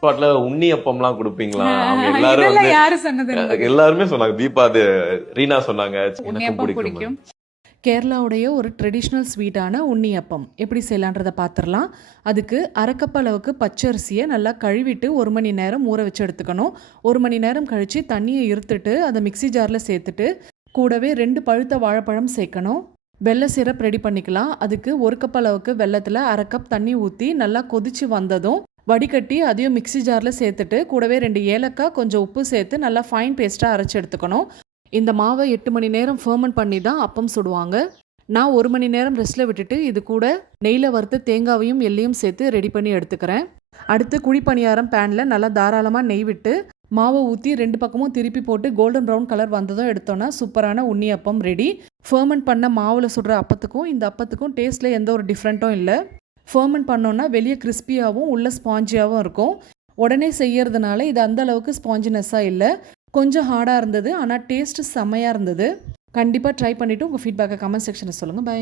ஸ்பாட்ல உண்ணி அப்பம்லாம் கொடுப்பீங்களா அவங்க எல்லாரும் வந்து சொன்னது? எல்லாருமே சொன்னாங்க. தீபா அது ரீனா சொன்னாங்க. எனக்கும் பிடிக்கும். கேரளாவுடைய ஒரு ட்ரெடிஷ்னல் ஸ்வீட்டான உண்ணியப்பம் எப்படி செய்யலான்றதை பார்த்துடலாம். அதுக்கு அரைக்கப் அளவுக்கு பச்சரிசியை நல்லா கழுவிட்டு ஒரு மணி நேரம் ஊற வச்சு எடுத்துக்கணும். ஒரு மணி நேரம் கழித்து தண்ணியை இருத்துட்டு அதை மிக்ஸி ஜாரில் சேர்த்துட்டு கூடவே ரெண்டு பழுத்த வாழைப்பழம் சேர்க்கணும். வெள்ளை சிரப் ரெடி பண்ணிக்கலாம். அதுக்கு ஒரு கப் அளவுக்கு வெள்ளத்தில் அரை கப் தண்ணி ஊற்றி நல்லா கொதிச்சு வந்ததும் வடிகட்டி அதையும் மிக்ஸி ஜாரில் சேர்த்துட்டு கூடவே ரெண்டு ஏலக்காய் கொஞ்சம் உப்பு சேர்த்து நல்லா ஃபைன் பேஸ்ட்டாக அரைச்சி எடுத்துக்கணும். இந்த மாவை எட்டு மணி நேரம் ஃபர்மெண்ட் பண்ணி தான் அப்பம் சுடுவாங்க. நான் ஒரு மணி நேரம் ரெஸ்ட்டில் விட்டுட்டு இது கூட நெய்யில் வறுத்து தேங்காவையும் எள்ளையும் சேர்த்து ரெடி பண்ணி எடுத்துக்கிறேன். அடுத்து குழிப்பணியாரம் பேனில் நல்லா தாராளமாக நெய் விட்டு மாவை ஊற்றி ரெண்டு பக்கமும் திருப்பி போட்டு கோல்டன் ப்ரௌன் கலர் வந்ததும் எடுத்தோன்னா சூப்பரான உண்ணி அப்பம் ரெடி ஃபர்மெண்ட் பண்ண மாவில் சுடுற அப்பத்துக்கும் இந்த அப்பத்துக்கும் டேஸ்ட்டில் எந்த ஒரு டிஃப்ரெண்ட்டும் இல்லை. ஃபர்மன் பண்ணோன்னா வெளியே கிறிஸ்பியாகவும் உள்ள ஸ்பாஞ்சியாகவும் இருக்கும். உடனே செய்யறதுனால இது அந்த அளவுக்கு ஸ்பாஞ்சினஸ்ஸாக இல்லை. கொஞ்சம் ஹார்டாக இருந்தது ஆனால் டேஸ்ட்டு செம்மையாக இருந்தது. கண்டிப்பாக ட்ரை பண்ணிவிட்டு உங்கள் ஃபீட்பேக்கை கமெண்ட் செக்ஷனில் சொல்லுங்கள் பை